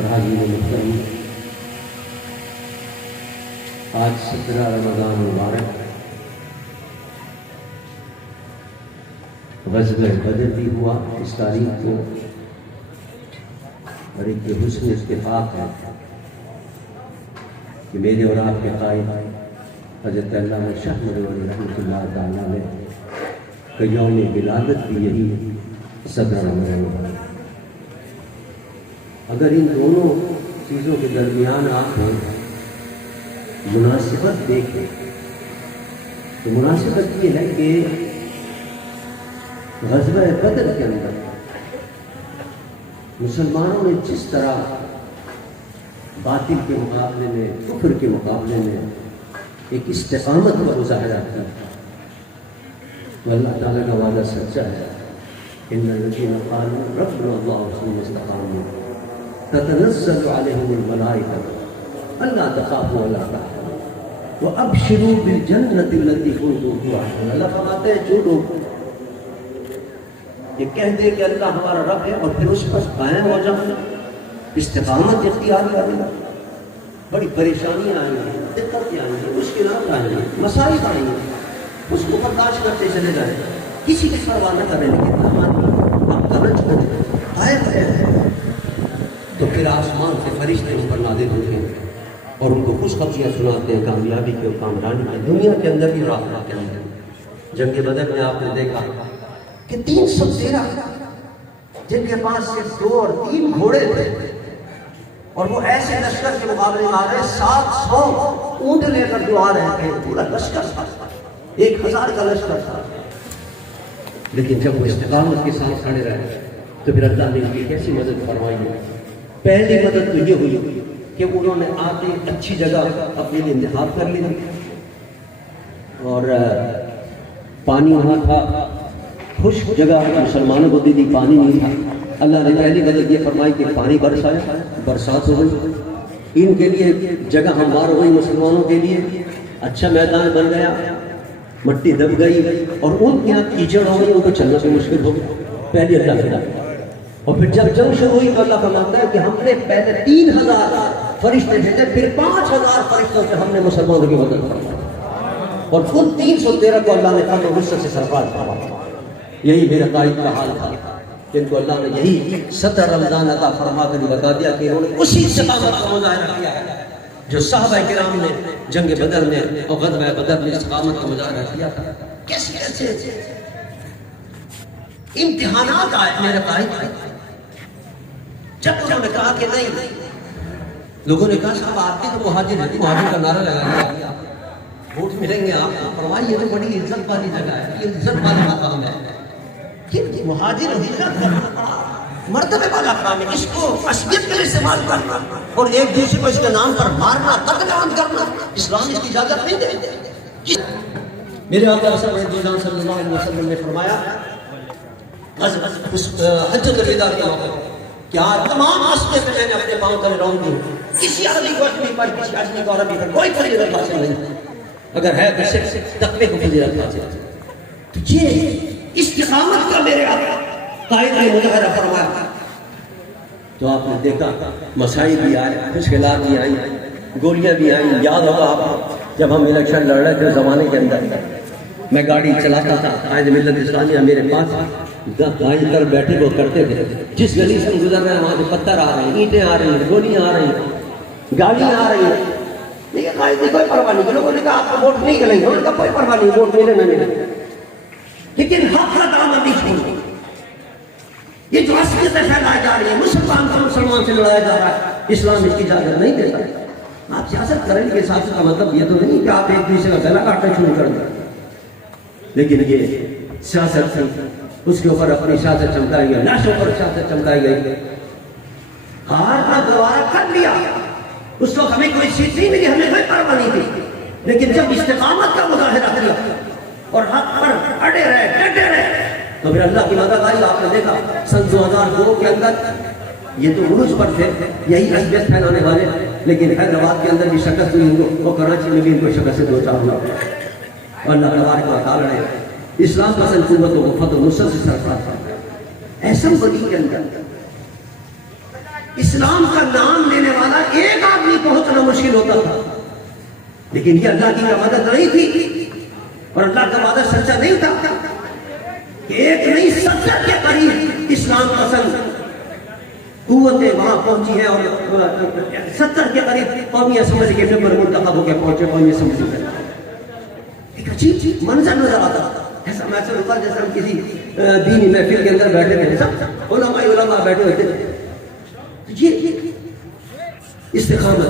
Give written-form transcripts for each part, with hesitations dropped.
اور حاضرین محترم، آج 17 رمضان مبارک غزوہ بدر بھی ہوا اس تاریخ کو، اور ایک حسن اتفاق ہے کہ میرے اور آپ کے قائد حضرت علامہ شاہ مدنی رحمۃ اللہ تعالیٰ نے کہ یوم ولادت بھی یہی 17 رمضان مبارک۔ اگر ان دونوں چیزوں کے درمیان آپ مناسبت دیکھیں تو مناسبت یہ ہے کہ غزوہ بدر کے اندر مسلمانوں نے جس طرح باطل کے مقابلے میں، کفر کے مقابلے میں ایک استقامت کا مظاہرہ کیا، تو اللہ تعالیٰ کا وعدہ سچا ہے، ان الذین قالوا ربنا اللہ ثم استقاموا تتنزل علیہم الملائکۃ الا تخافوا ولا تحزنوا وابشروا بالجنۃ التي کنتم توعدون۔ اللہ فرماتے ہیں جو لوگ یہ کہہ دے کہ اللہ ہمارا رب ہے اور پھر اس پر قائم ہو جائیں، استقامت اختیار کریں، بڑی پریشانیاں آئیں گی، دقتیں آئیں گی، مشکلات آئیں گی، مسائل آئیں گی، اس کو برداشت کرتے چلے جائیں، کسی کی پرواہ نہ کریں، لیکن ہماری آپ درج ہو قائم ہے تو پھر آسمان سے فرشتے ان پر نازل ہوتے ہیں اور ان کو خوشخبریاں سناتے ہیں کامیابی کے اور کامرانی کی، دنیا کے اندر بھی اور آخرت کے اندر۔ جنگ بدر میں آپ نے دیکھا کہ 313 جن کے پاس صرف 2 اور 3 گھوڑے تھے اور وہ ایسے لشکر کے مقابلے میں آ رہے، 700 اونٹ لے کر جو آ رہے تھے، پورا لشکر تھا، 1000 کا لشکر تھا، لیکن جب وہ استقامت کے ساتھ کھڑے رہے تو پھر اللہ نے ان کی کیسی مدد فرمائی ہے۔ پہلی مدد تو یہ ہوئی کہ انہوں نے آتے اچھی جگہ اپنے لیے انتخاب کر لی اور پانی وہاں تھا، خشک جگہ مسلمانوں کو دی پانی نہیں تھا، اللہ نے پہلی مدد یہ فرمائی کہ پانی برسایا، برسات ہو گئی، ان کے لیے جگہ ہموار ہو گئی، مسلمانوں کے لیے اچھا میدان بن گیا، مٹی دب گئی اور ان کے یہاں کیچڑ ہو گئی، ان کو چلنا بھی مشکل ہو گیا، پہلی اللہ خدا۔ اور پھر جب جنگ شروع ہوئی تو اللہ فرماتا ہے کہ ہم نے پہلے 3000 فرشتے بھیجے، پھر 5000 فرشتوں سے ہم نے مسلمانوں کی مدد فرمائی اور خود 313 کو اللہ نے کہا غصے سے سرفراز فرمایا۔ یہی میرے قائد کا حال تھا، جن کو اللہ نے یہی 17 رمضان عطا فرما کر بتا دیا کہ انہوں نے اسی استقامت کا مظاہرہ کیا ہے جو صحابہ کرام نے جنگ بدر میں اور غزوہ بدر میں استقامت کا مظاہرہ کیا تھا۔ کیسے کیسے امتحانات آئے میرے قائد، جب انہوں نے کہا کہ نہیں، لوگوں نے کہا صاحب آپ کے تو مہاجر ہیں، مہاجر کا نعرہ لگا دیا، ووٹ ملیں گے آپ کو، فرمایا یہ تو بڑی عزت والی جگہ ہے، یہ عزت والا مقام ہے، مہاجر ہجرت کرنا مرتبے والا کام ہے، اس کو عصبیت کے لیے استعمال کرنا اور ایک دوسرے کو اس کے نام پر مارنا، قتل عام کرنا، اسلام اس کی اجازت نہیں دے۔ میرے آقا صلی اللہ علیہ وسلم نے فرمایا حجۃ الوداع کے موقع کہ آج تمام راستے پہ میں نے اپنے پاؤں تلے رون دی، کسی آدمی کو اجمی پر، کسی آدمی کو عربی پر کوئی فضیلت حاصل نہیں، اگر ہے تو صرف تقوی کو فضیلت حاصل ہے۔ تو یہ استقامت کا میرے آقا قائد نے مظاہرہ فرمایا، تو آپ نے دیکھا مسائل بھی آئے، مشکلات بھی آئیں، گولیاں بھی آئیں۔ یاد ہوگا آپ جب ہم الیکشن لڑ رہے تھے زمانے کے اندر، میں گاڑی چلاتا تھا، قائد ملت اسلامیہ میرے پاس دائیں طرف بیٹھے وہ کرتے تھے، جس گلی سے گزر رہے ہیں وہاں سے پتھر آ رہے ہیں، اینٹیں آ رہی ہیں، گولیاں آ رہی ہیں، گاڑیاں آ رہی ہیں، لیکن قائد نے کوئی پرواہ نہیں، لوگوں نے کہا آپ کو ووٹ نہیں کریں گے، انہوں نے کہا کوئی پرواہ نہیں، ووٹ ملے نہ ملے، لیکن حق کا دامن نہیں چھوڑنا۔ یہ جو عصبیتیں پھیلائی جا رہی ہیں، مسلمان کو مسلمان سے لڑایا جا رہا ہے، اسلام اس کی اجازت نہیں دیتا۔ آپ سیاست کریں گے، سیاست کا مطلب یہ تو نہیں کہ آپ ایک دوسرے کا گلا کاٹنا شروع کر دیں، لیکن یہ سیاست تھی، اس کے اوپر اپنی سیاست چمکائی گئی، لاشوں پر سیاست چمکائی گئی، ہار کا گوارا کر لیا، اس وقت ہمیں کوئی چیز نہیں ملی، ہمیں کوئی پرواہ نہیں تھی، لیکن جب استقامت کا مظاہرہ کیا اور حق پر اڑے رہے، ڈٹے رہے، تو پھر اللہ کی مدد آئی۔ آپ نے دیکھا سن 2002 کے اندر یہ تو عروج پر تھے، یہی عصبیت پھیلانے والے، لیکن حیدرآباد کے اندر بھی شکست ہوئی ان کو، اور کراچی میں بھی ان کو شکست سے 2-4 ہوا، اور اللہ تبارک و تعالیٰ نے اسلام پسند قوتوں کو فتح و نصرت سے سرفراز کیا۔ اسمبلی کے اندر اسلام کا نام ہونا مشکل ہوتا تھا، لیکن یہ اللہ کی مدد نہیں تھی اور اللہ کا وعدہ سچا نہیں تھا کہ ایک نہیں 70 کے قریب اسلام پسند قوتیں وہاں پہنچی ہیں اور 70 کے قریب قومی اسمبلی کے ممبر منتخب ہو کے پہنچے قومی اسمبلی میں. ایک عجیب منظر نظر آتا ایسا محسوس ہوتا جیسے ہم کسی دینی محفل کے اندر بیٹھے تھے، سب علماء بیٹھے ہوتے تھے. یہ استقامت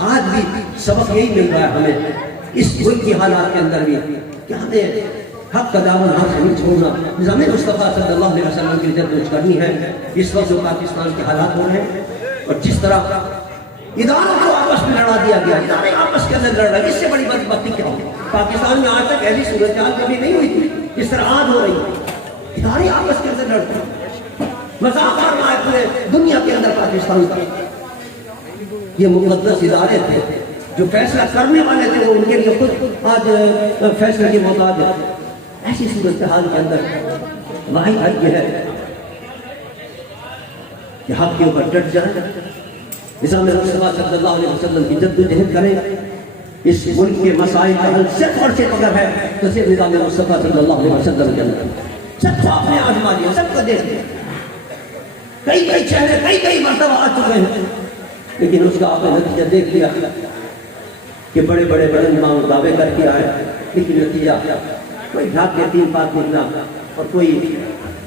آج بھی سبق یہی مل رہا ہے ہمیں اس ملک کی حالات کے اندر بھی کہ ہمیں حق کا دامن ہاتھ سے نہیں چھوڑنا. نظام مصطفیٰ صلی اللہ علیہ وسلم کی جدوجہد کرنی ہے. اس وقت جو پاکستان کے حالات ہو رہے ہیں اور جس طرح اداروں کو آپس میں لڑا دیا گیا، ادارے آپس کے اندر لڑ رہے ہیں، اس سے بڑی بدبختی کیا ہوگی؟ پاکستان میں آج تک ایسی صورتحال کبھی نہیں ہوئی تھی جس طرح آج ہو رہی ہے. ادارے آپس کے اندر لڑتے ہیں، مذاق کرنا ہے پورے دنیا کے اندر پاکستان کا. یہ مقدس ادارے تھے جو فیصلہ کرنے والے تھے، وہ ان کے لیے خود آج فیصلے کی محتاج ہے. ایسی صورتحال کے اندر واحد حل یہ ہے کہ حق کے اوپر ڈٹ جائیں، نظام مصطفیٰ صلی اللہ علیہ وسلم کی جدوجہد کریں. اس ملک کے مسائل کا حل صرف اور صرف اگر ہے تو صرف نظام مصطفیٰ صلی اللہ علیہ وسلم کے اندر. سب کو آپ نے آزما لیا، سب کو دیکھ لیا، کئی چہرے کئی مرتبہ آ چکے ہیں، لیکن اس کا آپ نے نتیجہ دیکھ لیا کہ بڑے دعوے کر کے آئے، لیکن نتیجہ کوئی ڈھاک کے 3 پاک نکلا اور کوئی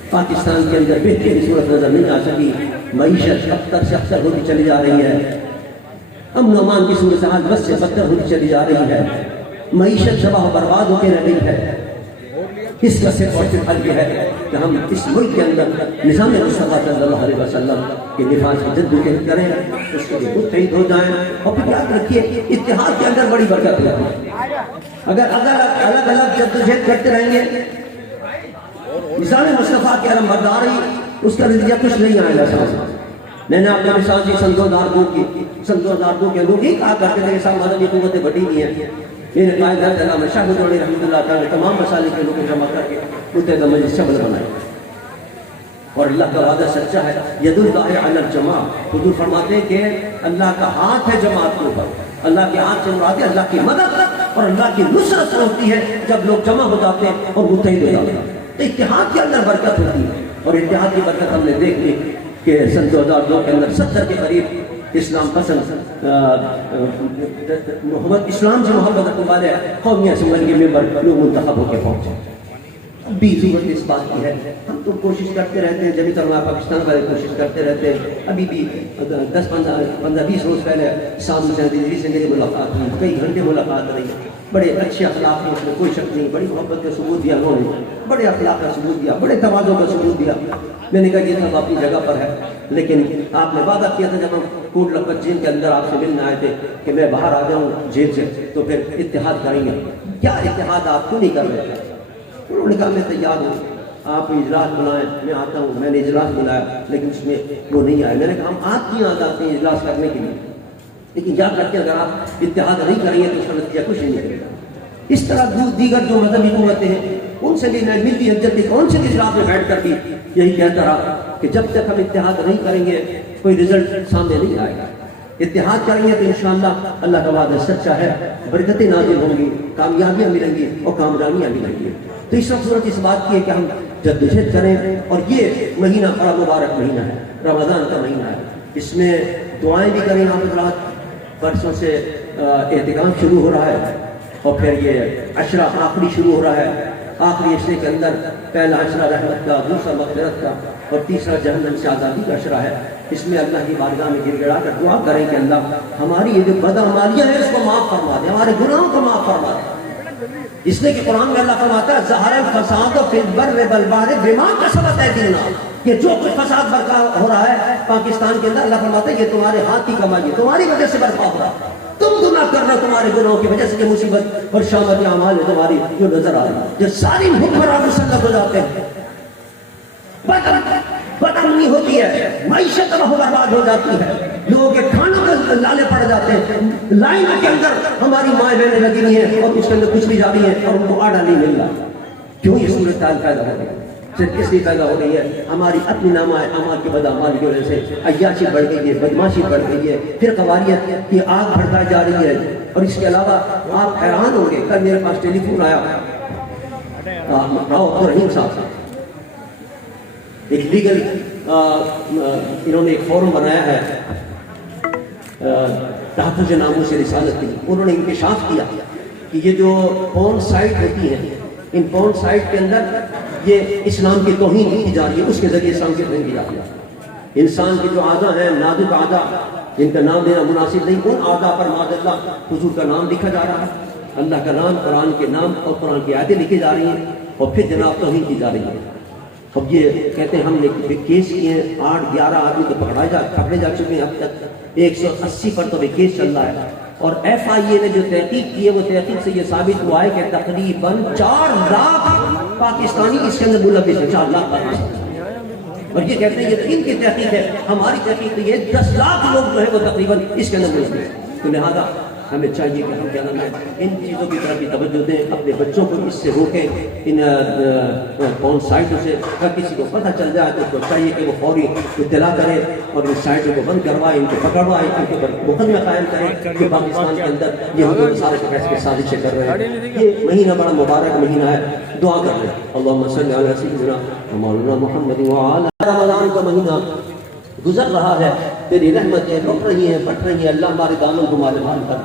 پاکستان کے اندر بہترین صورت نظر نہیں آ سکی. معیشت اکثر سے اکثر ہوتی چلی جا رہی ہے، امن و امان کی صورتحال بس سے بدتر ہوتی چلی جا رہی ہے، معیشت تباہ و برباد ہوتی رہ رہی ہے. اس کا صرف اور صرف حل یہ ہے کہ ہم اس ملک کے اندر نظام مصطفیٰ صلی اللہ علیہ وسلم کے دفاع کی جدوجہد کریں، اس کے لیے متحد ہو جائیں. اور پھر یاد رکھیے اتحاد کے اندر بڑی برکت ہے. اگر الگ جدوجہد کرتے رہیں گے، نظام مصطفیٰ کی علم برداری اس کا نتیجہ کچھ نہیں آئے گا. میں نے آپ کو مثال دی سن 2002 کی. سن 2002 کے لوگ ہی کہا کرتے تھے کہ صاحب مدنی قوتیں بڑی نہیں ہیں. میرے قائد جگہ میں شاہ گدوانی رحمۃ اللہ تعالیٰ نے تمام مسائل کے لوگوں کو جمع کر کے متحدہ مجلس شمل بنائی. اور اللہ کا وعدہ سچا ہے، ید اللہ علی الجماع. حضور فرماتے ہیں کہ اللہ کا ہاتھ ہے جماعت کے اوپر. اللہ کے ہاتھ سے مراد ہے اللہ کی مدد اور اللہ کی نصرت ہوتی ہے جب لوگ جمع ہو جاتے ہیں اور متحد ہو جاتے ہیں. تو اتحاد کے اندر برکت ہوتی ہے، اور اتحاد کی برکت ہم نے دیکھ لی کہ سن 2002 کے اندر 70 کے قریب اسلام پسند محمد اسلام سے محبت رکھنے والے قومی اسمبلی کے ممبر لوگ منتخب ہو کے پہنچے. اب بھی ضرورت اس بات کی ہے، ہم تو کوشش کرتے رہتے ہیں، جبھی تک پاکستان والے کوشش کرتے رہتے ہیں. ابھی بھی 10-15-20 روز پہلے سامنے سے میری ملاقات ہوئی، کئی گھنٹے ملاقات رہی. بڑے اچھے اخلاق ہیں، اس میں کوئی شک نہیں. بڑی محبت کا ثبوت دیا انہوں نے، بڑے اخلاق کا ثبوت دیا، بڑے تواضع کا ثبوت دیا. میں نے کہا یہ سب اپنی جگہ پر ہے، لیکن آپ نے وعدہ کیا تھا جب ہم کوٹ لکھپت جیل کے اندر آپ سے ملنے آئے تھے کہ میں باہر آ جاؤں جیل سے تو پھر اتحاد کریں گے. کیا اتحاد آپ کیوں نہیں کر رہے؟ انہوں نے کہا میں تیار ہوں، آپ اجلاس بلائیں، میں آتا ہوں. میں نے اجلاس بلایا لیکن اس میں وہ نہیں آئے. میں نے کہا ہم آپ کیوں آ جاتے ہیں اجلاس کرنے کے لیے، لیکن یاد رکھیں اگر آپ اتحاد نہیں کریں گے تو اس کا نتیجہ کچھ نہیں نکلے گا. اس طرح دیگر جو مذہبی قوتیں ہیں ان سے بھی میں ملتی حجت کی کون سے اجلاس میں بیٹھ کر بھی یہی کہتا رہا کہ جب تک ہم اتحاد نہیں کریں گے کوئی رزلٹ سامنے نہیں آئے گا. اتحاد کریں گے تو انشاءاللہ اللہ کا وعدہ سچا ہے، برکتیں نازل ہوں گی، کامیابیاں ملیں گی اور کامرانیاں ملیں گی. تو اس وقت صورت اس بات کی ہے کہ ہم جدوجہد کریں. اور یہ مہینہ بڑا مبارک مہینہ ہے، رمضان کا مہینہ ہے. اس میں دعائیں بھی کریں. آپ رات پرسوں سے اعتکاف شروع ہو رہا ہے اور پھر یہ عشرہ آخری شروع ہو رہا ہے. آخری عشرے کے اندر پہلا عشرہ رحمت کا، دوسرا مغفرت کا اور تیسرا جہنم سے آزادی کا عشرہ ہے. اس میں اللہ کی بارگاہ میں گر گڑا کر دعا کریں کہ اللہ ہماری یہ جو بدعمالیاں ہیں اس کو معاف فرما دے، ہمارے گناہوں کو معاف فرما دے. اس لیے کہ قرآن میں اللہ فرماتا ہے ظہر الفساد فی البر والبحر بما کسبت ایدی الناس. یہ جو کچھ فساد برپا ہو رہا ہے پاکستان کے اندر، اللہ فرماتا ہے یہ تمہارے ہاتھ کی کمائی ہے، تمہاری وجہ سے برپا ہو رہا ہے. تم گناہ کر رہے ہو تمہارے گناہوں کی وجہ سے، کہ مصیبت اور شامت اعمال ہے تمہاری جو نظر آ رہی ہے. جو ساری حکمران مسلط ہو جاتے ہیں، بدامنی ہوتی ہے، معیشت تباہ و برباد ہو جاتی ہے، لوگوں کے کھانوں کے لالے پڑ جاتے ہیں، لائن کے اندر ہماری مائیں بہنیں لگی ہوئی ہیں اور اس کے اندر کچھ بھی جا رہی ہیں اور ان کو آڈا نہیں مل رہا. کیوں یہ صورتحال پیدا ہو رہی ہے؟ صرف اس لیے پیدا ہو رہی ہے ہماری اپنی نامہ اعمال کی بدعمال کی وجہ سے عیاشی بڑھ گئی ہے، بدماشی بڑھ گئی ہے، پھر قواریت کی آگ بھڑکائی جا رہی ہے۔ اور اس کے علاوہ آپ حیران ہوں گے، کل میرے پاس ٹیلی فون آیا عبد الرحیم صاحب ایک لیگل انہوں نے ایک فورم بنایا ہے تحفظ ناموس رسالت کی، انہوں نے انکشاف کیا کہ یہ جو پورن سائٹ ہوتی ہے، ان پورن سائٹ کے اندر یہ اسلام کی توہین کی جا رہی ہے، اس کے ذریعے اسلام کی توہین کی جاتی ہے۔ انسان کے جو اعضاء ہیں، نازک اعضاء جن کا نام دینا مناسب نہیں، ان اعضاء پر معاذ اللہ حضور کا نام لکھا جا رہا ہے، اللہ کا نام، قرآن کے نام اور قرآن کی آیتیں لکھی جا رہی ہیں، اور پھر جناب توہین کی جا رہی ہے۔ اب یہ کہتے ہیں ہم نے کیس کیے ہیں، 8-11 آدمی تو پکڑے جا چکے ہیں اب تک، 180 پر تو کیس چل رہا ہے۔ اور ایف آئی اے نے جو تحقیق کی ہے، وہ تحقیق سے یہ ثابت ہوا ہے کہ تقریباً 4 لاکھ پاکستانی اس کے اندر ملوث ہیں، 4 لاکھ پاکستانی۔ اور یہ کہتے ہیں یہ ان کی تحقیق ہے، ہماری تحقیق تو یہ 10 لاکھ لوگ جو ہے وہ تقریباً اس کے اندر ملوث ہیں۔ تو لہٰذا ہمیں چاہیے کہ ہم کیا کریں، ان چیزوں کی طرف بھی توجہ دیں، اپنے بچوں کو اس سے روکیں، ان پورن سائٹوں سے۔ اگر کسی کو پتہ چل جائے تو اس کو چاہیے کہ وہ فوری اطلاع کرے اور ان سائٹوں کو بند کروائے، ان کو پکڑوائے، ان کے اوپر مقدمہ قائم کرے کہ پاکستان کے اندر یہ مسائل کے فیصلے سازشیں کر رہے ہیں۔ یہ مہینہ بڑا مبارک مہینہ ہے، دعا کر رہے ہیں اللہم صلی علی سیدنا مولانا محمد وعلی۔ رمضان کا مہینہ گزر رہا ہے، تیری رحمتیں رک رہی ہیں، بٹ رہی ہیں، اللہ ہمارے دامن کو مالبان کر۔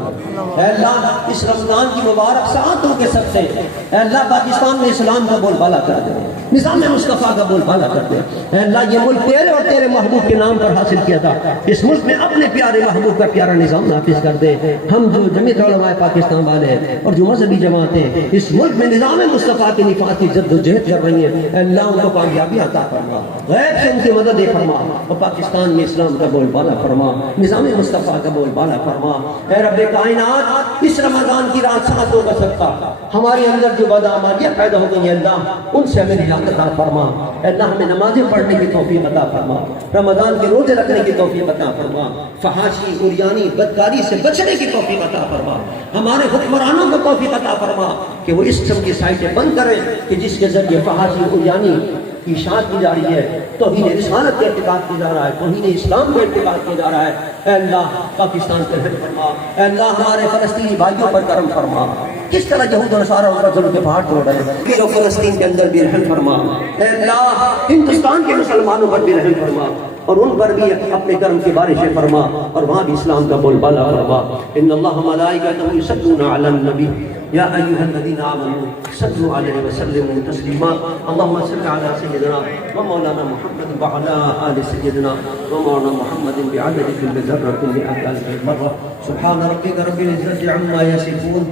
اے اللہ اس رمضان کی مبارک ساعتوں کے سب سے اے اللہ پاکستان میں اسلام کا بول بالا کر دے، نظام مصطفیٰ کا بول بالا کر دے۔ اے اللہ یہ ملک تیرے اور تیرے محبوب کے نام پر حاصل کیا تھا، اس ملک میں اپنے پیارے محبوب کا پیارا نظام نافذ کر دے۔ ہم جو جمعیت علماء پاکستان والے ہیں اور جو مذہبی جماعتیں اس ملک میں نظام مصطفیٰ کے نفاذ کی جد و جہد کر رہی ہیں، اے اللہ ان کو کامیابی عطا فرما، غیب سے ان کی مدد فرما، اور پاکستان میں اسلام کا بول بالا فرما، نظام مصطفیٰ کا بول بالا فرما۔ اے رب کائنات اس رمضان کی رات ساعتوں کا صدقہ ہمارے اندر جو بدعمالیاں پیدا ہو گئی ہیں اللہ ان سے ہمیں نجات عطا فرما۔ اے اللہ ہمیں نمازیں پڑھنے کی توفیق عطا فرما، رمضان کے روزے رکھنے کی توفیق عطا فرما، فحاشی عریانی بدکاری سے بچنے کی توفیق عطا فرما، ہمارے حکمرانوں کو توفیق عطا فرما کہ وہ اس قسم کی سائٹیں بند کریں کہ جس کے ذریعے فحاشی عریانی کی اشاعت کی جا رہی ہے، توہین رسالت کا ارتکاب کیا جا رہا ہے، توہین اسلام کا ارتکاب کیا جا رہا ہے۔ اے اللہ پاکستان پر رحم فرما، اے اللہ ہمارے فلسطینی بھائیوں پر کرم فرما، کس طرح یہود و نصارہ ان کا ظلم کے پہاڑ توڑ رہے ہیں، جو فلسطین کے اندر بھی رحم فرما۔ اے اللہ ہندوستان کے مسلمانوں پر بھی رحم فرما اور ان پر بھی اپنے کرم کی بارشیں فرما اور وہاں بھی اسلام کا بول بالا فرما۔ ان اللہ ملائکتہ یصلون علی النبی یا ایھا الذین آمنوا صلوا علیہ وسلموا تسلیما۔ اللهم صل علی سیدنا ومولانا محمد وعلی آل سیدنا ومولانا محمد بعدد كل ذرة مئة مرة۔ سبحان ربک رب العزة عما یصفون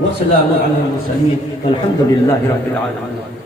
وسلام علی المرسلین والحمد للہ رب العالمین۔